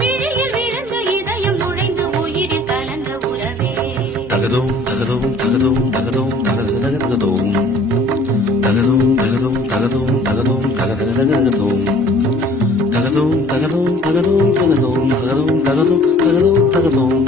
விழியில் விழுந்து இதயம் நுழைந்து உயிரில் கலந்த உறவே தகதோம் தகதோம் தகதோம் தகதோம் தகதோம் தகதோம் தகதோம் தகதோம் தகதோம் தகதோம் தகதோம் தகதோம் தகதோம் தகதோம் தகதோம் தகதோம் தகதோம் தகதோம்